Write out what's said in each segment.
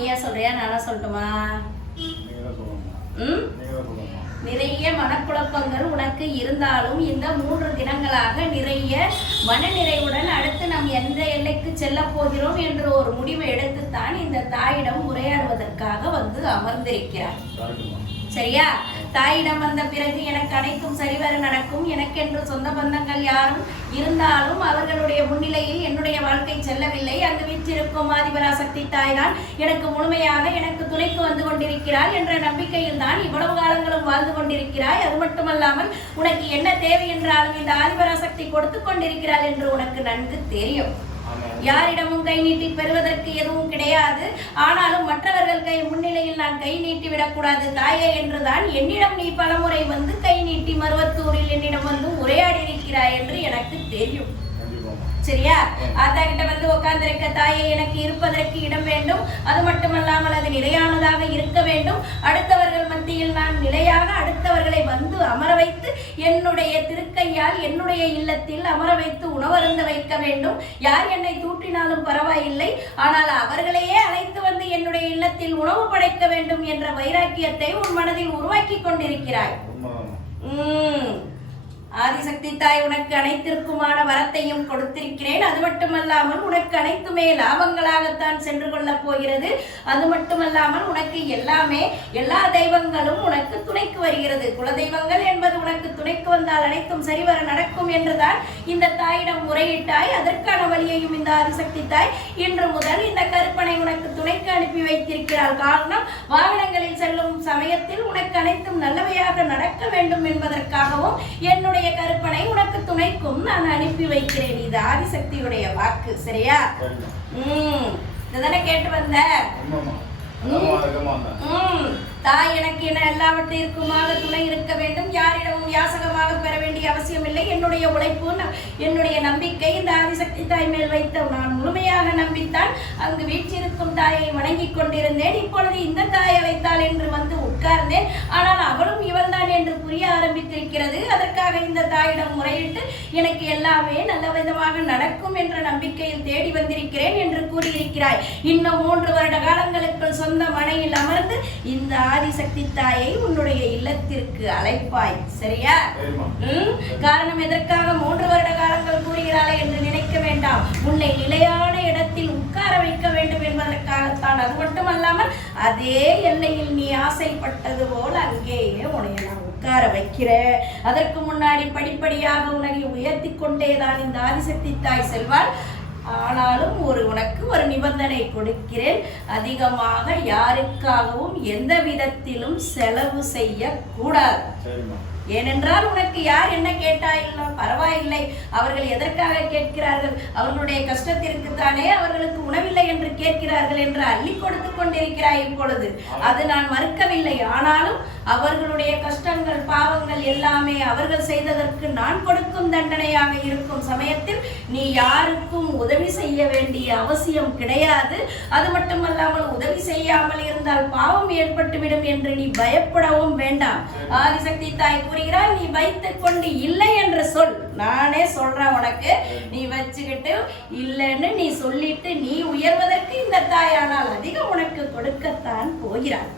நீயா சொல்றியா? நானா சொல்லட்டுமா? நிறைய மனக்குழப்பங்கள் உனக்கு இருந்தாலும் இந்த மூன்று தினங்களாக நிறைய மனநிறைவுடன் அடுத்து நாம் எந்த எல்லைக்கு செல்ல போகிறோம் என்று ஒரு முடிவை எடுத்துத்தான் இந்த தாயிடம் உரையாடுவதற்காக வந்து அமர்ந்திருக்கிறார். சரியா? தாயிடம் வந்த பிறகு எனக்கு அனைத்தும் சரிவர நடக்கும். எனக்கென்று சொந்த பந்தங்கள் யாரும் இருந்தாலும் அவர்களுடைய முன்னிலையில் என்னுடைய வாழ்க்கை செல்லவில்லை. அங்கு வீற்றிருக்கும் ஆதிபராசக்தி தாய் தான் எனக்கு முழுமையாக எனக்கு துணைக்கு வந்து கொண்டிருக்கிறாள் என்ற நம்பிக்கையில் தான் இவ்வளவு காலங்களும் வாழ்ந்து கொண்டிருக்கிறாய். அது மட்டுமல்லாமல் உனக்கு என்ன தேவை என்றாலும் இந்த ஆதிபராசக்தி கொடுத்து கொண்டிருக்கிறாள் என்று உனக்கு நன்கு தெரியும். யாரிடமும் கை நீட்டி பெறுவதற்கு எதுவும் கிடையாது. ஆனாலும் மற்றவர்கள் கை முன்னிலையில் நான் கை நீட்டி விடக்கூடாது தாயே என்றுதான் என்னிடம் நீ பலமுறை வந்து கை நீட்டி மருவத்தூரில் என்னிடம் வந்து உரையாடி இருக்கிறாய் என்று எனக்கு தெரியும். சரியா? ஆத்தா கிட்ட வந்து உட்கார்ந்திருக்க தாயே எனக்கு இருப்பதற்கு இடம் வேண்டும். அது மட்டுமல்லாமல் அது நிலையானதாக இருக்க வேண்டும். அடுத்தவர்கள் மத்தியில் நான் நிலையாக அடுத்தவர்களை வந்து அமர வைத்து என்னுடைய திருக்கையால் என்னுடைய இல்லத்தில் அமர வைத்து உணவருந்த வைக்க வேண்டும். யார் என்னை தூற்றினாலும் பரவாயில்லை. ஆனால் அவர்களையே அழைத்து வந்து என்னுடைய இல்லத்தில் உணவு படைக்க வேண்டும் என்ற வைராக்கியத்தை உன் மனதில் உருவாக்கி கொண்டிருக்கிறாய். உம். ஆதிசக்தி தாய் உனக்கு அனைத்திற்குமான வரத்தையும் கொடுத்திருக்கிறேன். அது மட்டுமல்லாமல் உனக்கு அனைத்துமே லாபங்களாகத்தான் சென்று கொள்ளப் போகிறது. அது மட்டுமல்லாமல் உனக்கு எல்லாமே எல்லா தெய்வங்களும் உனக்கு துணைக்கு வருகிறது. குலதெய்வங்கள் என்பது உனக்கு துணைக்கு வந்தால் அனைத்தும் சரிவர நடக்கும் என்றுதான் இந்த தாயிடம் முறையிட்டாய். அதற்கான வழியையும் இந்த ஆதிசக்தி தாய் இன்று முதல் இந்த கருப்பனை உனக்கு துணைக்கு அனுப்பி வைத்திருக்கிறாள். காரணம் வாகனங்களில் செல்லும் சமயத்தில் உனக்கு அனைத்தும் நல்லவையாக நடக்க வேண்டும் என்பதற்காகவும் என்னுடைய கருப்பனை உனக்கு துணைக்கும் நான் அனுப்பி வைக்கிறேன். இது ஆதிசக்தியுடைய வாக்கு. சரியா? உம் இதுதானே கேட்டு வந்த? உம் தாய் எனக்கு என எல்லாவற்றிற்குமாக துணை இருக்க வேண்டும். யாரிடம் யாசகமாக பெற வேண்டிய அவசியம் இல்லை என்னுடைய உழைப்பு என்னுடைய நம்பிக்கை இந்த ஆதிசக்தி தாய் மேல் வைத்த நான் முழுமையாக நம்பித்தான் அங்கு வீற்றிருக்கும் தாயை வணங்கிக் கொண்டிருந்தேன். இப்பொழுது இந்த தாய் அழைத்தாள் என்று வந்து உட்கார்ந்தேன். ஆனால் அவளும் இவள்தான் என்று புரிய ஆரம்பித்திருக்கிறது. அதற்காக இந்த தாயிடம் முறையிட்டு எனக்கு எல்லாமே நல்ல விதமாக நடக்கும் என்ற நம்பிக்கையில் தேடி வந்திருக்கிறேன் என்று கூறியிருக்கிறாய். இன்னும் மூன்று வருட காலங்களுக்குள் சொந்த மனையில் அமர்ந்து இந்த ஆதிசக்தி தாயை உன்னுடைய இல்லத்திற்கு அழைப்பாய். சரி சரியா? காரணம் எதற்காக மூன்று வருட காலங்கள் கூறுகிறாளே என்று நினைக்க வேண்டாம். உன்னை நிலையான இடத்தில் உட்கார வைக்க வேண்டும் என்பதற்காகத்தான். அது மட்டுமல்லாமல் அதே எல்லையில் நீ ஆசைப்பட்டது போல் அங்கேயே உன்னை நான் உட்கார வைக்கிறேன் அதற்கு முன்னாடி படிப்படியாக உன்னை உயர்த்தி கொண்டேதான் இந்த ஆதிசக்தி தாய் செல்வாள். ஆனாலும் ஒரு உனக்கு ஒரு நிபந்தனை கொடுக்கிறேன். அதிகமாக யாருக்காகவும் எந்த விதத்திலும் செலவு செய்யக்கூடாது. ஏனென்றால் உனக்கு யார் என்ன கேட்டாயில்லை பரவாயில்லை. அவர்கள் எதற்காக கேட்கிறார்கள்? அவர்களுடைய கஷ்டத்திற்கு தானே அவர்களுக்கு என்று கேட்கிறார்கள் என்று அள்ளி கொடுத்து கொண்டிருக்கிறாய் இப்பொழுது. அது நான் மறுக்கவில்லை. ஆனாலும் அவர்களுடைய கஷ்டங்கள் பாவங்கள் எல்லாமே அவர்கள் செய்ததற்கு நான் கொடுக்கும் தண்டனையாக இருக்கும் சமயத்தில் நீ யாருக்கும் உதவி செய்ய வேண்டிய அவசியம் கிடையாது. அது மட்டுமல்லாமல் உதவி செய்யாமல் இருந்தால் பாவம் ஏற்பட்டுவிடும் என்று நீ பயப்படவும் வேண்டாம். ஆதிசக்தி தாய் கூறுகிறாய் நீ வைத்துக் கொண்டு இல்லை என்று சொல். நானே சொல்றேன் உனக்கு. நீ வச்சுக்கிட்டு இல்லைன்னு நீ சொல்லிட்டு நீ உயர்வதற்கு இந்த தாயானால் அதிகம் உனக்கு கொடுக்கத்தான் போகிறாள்.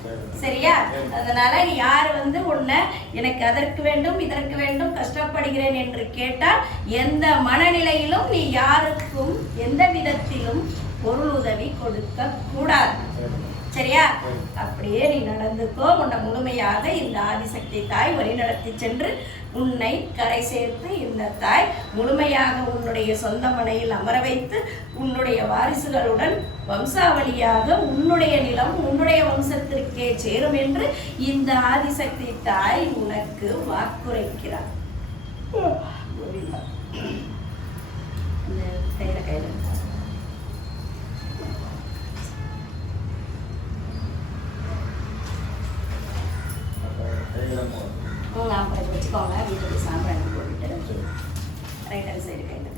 சரியா? அதனால யார் வந்து உன்னை எனக்கு அதற்கு வேண்டும் இதற்கு வேண்டும் கஷ்டப்படுகிறேன் என்று கேட்டால் எந்த மனநிலையிலும் நீ யாருக்கும் எந்த விதத்திலும் பொருள் உதவி கொடுக்க கூடாது. சரியா? அப்படியே நீ நடந்துக்கோ. உன்னை முழுமையாக இந்த ஆதிசக்தி தாய் வழிநடத்தி சென்று உன்னை கரை சேர்த்து இந்த தாய் முழுமையாக உன்னுடைய சொந்த மனையில் அமர வைத்து உன்னுடைய வாரிசுகளுடன் வம்சாவளியாக உன்னுடைய நிலம் உன்னுடைய வம்சத்திற்கே சேரும் என்று இந்த ஆதிசக்தி தாய் உனக்கு வாக்குரைக்கிறார். கையில கையில ம் அப்புறம் வச்சுக்கோங்க. வீட்டுக்கு சாம்பிராணி போட்டுட்டு. ரைட் ஹேண்ட் சைடு கையில்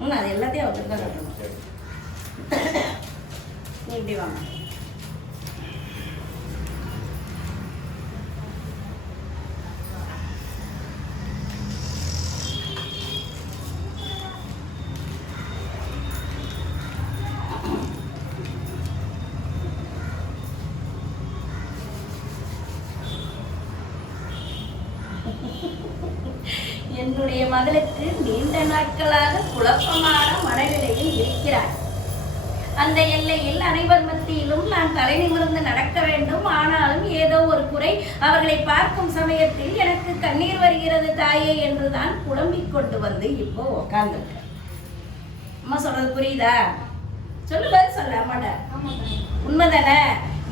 ம் அது எல்லாத்தையும் அவருக்கு தான் கட்டணும் நீ இப்படி வாங்க என்னுடைய மகளுக்கு நீண்ட நாட்களாக குழப்பமான மனநிலையில் இருக்கிறார். அந்த எல்லையில் அனைவர் மத்தியிலும் நான் தலை நிமிர்ந்து நடக்க வேண்டும். ஆனாலும் ஏதோ ஒரு குறை அவர்களை பார்க்கும் சமயத்தில் எனக்கு கண்ணீர் வருகிறது தாயே என்றுதான் புலம்பிக் கொண்டு வந்து இப்போ உக்காந்துருக்க அம்மா சொல்றது புரியுதா? சொல்லு பதில் சொல்ல அம்மாட்ட. உண்மைதானே?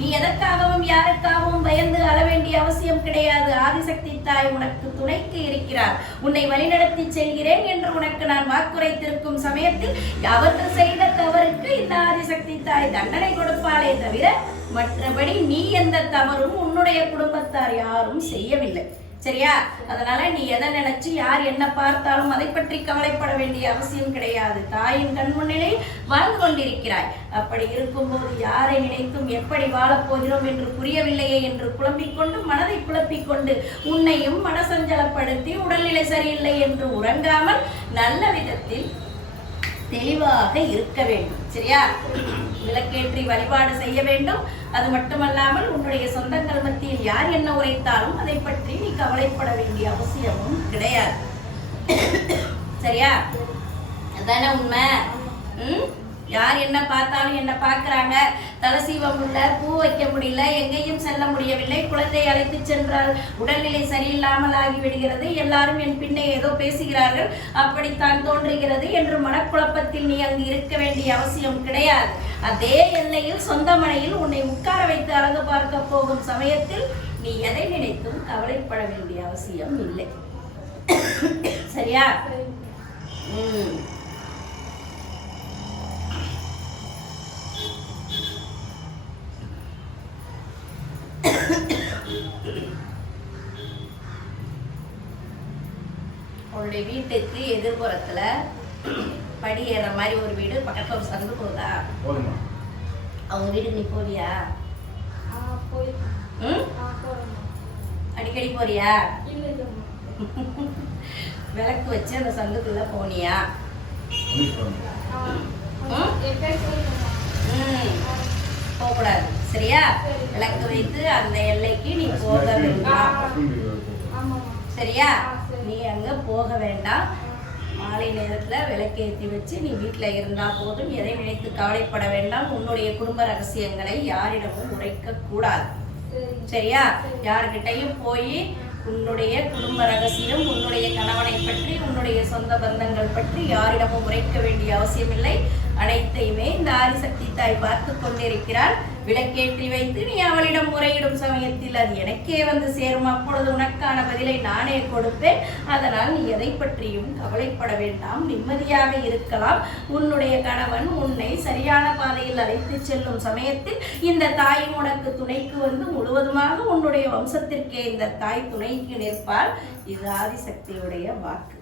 நீ எதற்காகவும் யாருக்காகவும் பயந்து அழ வேண்டிய அவசியம் கிடையாது. ஆதிசக்தி தாய் உனக்கு துணைக்கு இருக்கிறார். உன்னை வழிநடத்தி செல்கிறேன் என்று உனக்கு நான் வாக்குரைத்திருக்கும் சமயத்தில் அவர்கள் செய்த தவறுக்கு இந்த ஆதிசக்தி தாய் தண்டனை கொடுப்பாளே தவிர மற்றபடி நீ எந்த தவறும் உன்னுடைய குடும்பத்தார் யாரும் செய்யவில்லை. சரியா? அதனால நீ எதை நினைச்சு யார் என்ன பார்த்தாலும் அதை பற்றி கவலைப்பட வேண்டிய அவசியம் கிடையாது. தாயின் கண்முன்னிலே வாழ்ந்து கொண்டிருக்கிறாய். அப்படி இருக்கும்போது யாரை நினைத்தும் எப்படி வாழப்போகிறோம் என்று புரியவில்லையே என்று குழம்பிக்கொண்டு மனதை குழப்பிக் கொண்டு உன்னையும் மனசஞ்சலப்படுத்தி உடல்நிலை சரியில்லை என்று உறங்காமல் நல்ல விதத்தில் தெளிவாக இருக்க வேண்டும். சரியா? விளக்கேற்றி வழிபாடு செய்ய வேண்டும். அது மட்டுமல்லாமல் உன்னுடைய சொந்தங்கள் மத்தியில் யார் என்ன உரைத்தாலும் அதை பற்றி நீ கவலைப்பட வேண்டிய அவசியமும் கிடையாது. சரியா? அதான உண்மை? ம்? யார் என்ன பார்த்தாலும் என்ன பார்க்கறாங்க? தலை சீவ முடியல பூ வைக்க முடியல எங்கேயும் செல்ல முடியவில்லை. குழந்தை அழைத்து சென்றால் உடல்நிலை சரியில்லாமல் ஆகிவிடுகிறது. எல்லாரும் என் பின்னே ஏதோ பேசுகிறார்கள். அப்படித்தான் தோன்றுகிறது என்று மனக்குழப்பத்தில் நீ அங்கு இருக்க வேண்டிய அவசியம் கிடையாது. அதே எல்லையில் சொந்த மனையில் உன்னை உட்கார வைத்து அழகு பார்க்க போகும் சமயத்தில் நீ எதை நினைத்தும் கவலைப்பட வேண்டிய அவசியம் இல்லை. சரியா? ம். உன்னுடைய வீட்டுக்கு எதிர்புறத்துல படி ஏற மாதிரி ஒரு வீடு பக்கத்துல ஒரு சந்து போகுதா அவங்க வீட்டுக்கு நீ போறியா ம்? அடிக்கடி போறியா? விளக்கு வச்சு அந்த சந்துக்குள்ள போனியா? போகக்கூடாது. சரியா? விளக்கு வைத்து அந்த எல்லைக்கு நீ போக வேண்டாம். சரியா? நீ அங்கே போக வேண்டாம். மாலை நேரத்தில் விளக்கேற்றி வச்சு நீ வீட்டில் இருந்தால் போதும். எதை நினைத்து கவலைப்பட வேண்டாம். உன்னுடைய குடும்ப ரகசியங்களை யாரிடமும் உரைக்கக்கூடாது சரியா? யார்கிட்டையும் போய் உன்னுடைய குடும்ப ரகசியம் உன்னுடைய கணவனை பற்றி உன்னுடைய சொந்த பந்தங்கள் பற்றி யாரிடமும் உரைக்க வேண்டிய அவசியமில்லை. அனைத்தையுமே இந்த ஆதிசக்தி தாய் பார்த்து கொண்டிருக்கிறாள். விளக்கேற்றி வைத்து நீ அவளிடம் முறையிடும் சமயத்தில் அது எனக்கே வந்து சேரும். அப்பொழுது உனக்கான பதிலை நானே கொடுப்பேன். அதனால் நீ எதை பற்றியும் கவலைப்பட வேண்டாம். நிம்மதியாக இருக்கலாம். உன்னுடைய கணவன் உன்னை சரியான பாதையில் அழைத்து செல்லும் சமயத்தில் இந்த தாயும் உனக்கு துணைக்கு வந்து முழுவதுமாக உன்னுடைய வம்சத்திற்கே இந்த தாய் துணைக்கு நிற்பார் இது ஆதிசக்தியுடைய வாக்கு.